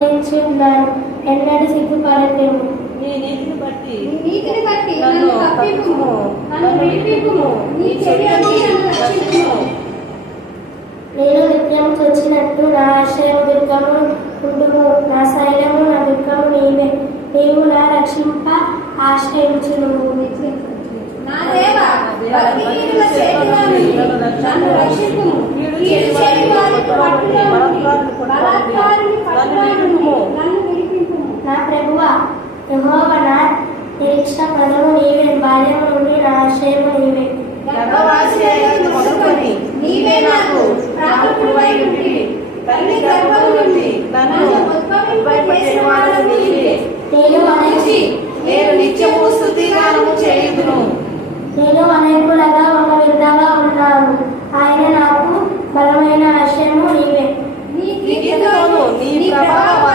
ఉన్నాను ఎన్నడూ సిగ్గుపడలేము. నీ నీతిని బట్టి నన్ను తప్పించుము, నన్ను విడిపింపుము, నీ చెయ్యని నన్ను రక్షించుము. నేను నిత్యం వచ్చినట్టు నా ఆశ్రయం దుర్గము ఉండుము, నా శైలము నా దుర్గము నీవే. నీవు నా రక్షింప ఆశ్రయించును. నా దేవా, బలహీనుల చేతిలో నుండి నన్ను రక్షింపుము. కీడు చేయు వారి పట్టులో నుండి బలాత్కారుని పట్టులో నుండి నన్ను విడిపింపుము. నా ప్రభువా యెహోవా నా నిరీక్షణ పదము నీవే, బాల్యము నుండి నా ఆశ్రయము నీవే. గర్భవాసి అయిన మొదలుకొని నీవే నాకు ప్రాణప్రభువై ఉంటివి. తల్లి గర్భము నుండి నన్ను ఉద్భవింపజేసినవాడు నీవే. నేను మనిషి నేను నిత్యము స్తుతిగానము చేయుదును. నేను అనేకులగా ఒక విధంగా ఉన్నాను. ఆయన నాకు బలమైన ఆశ్రయము నీవే. నీ కీర్తనను నీ ప్రభావ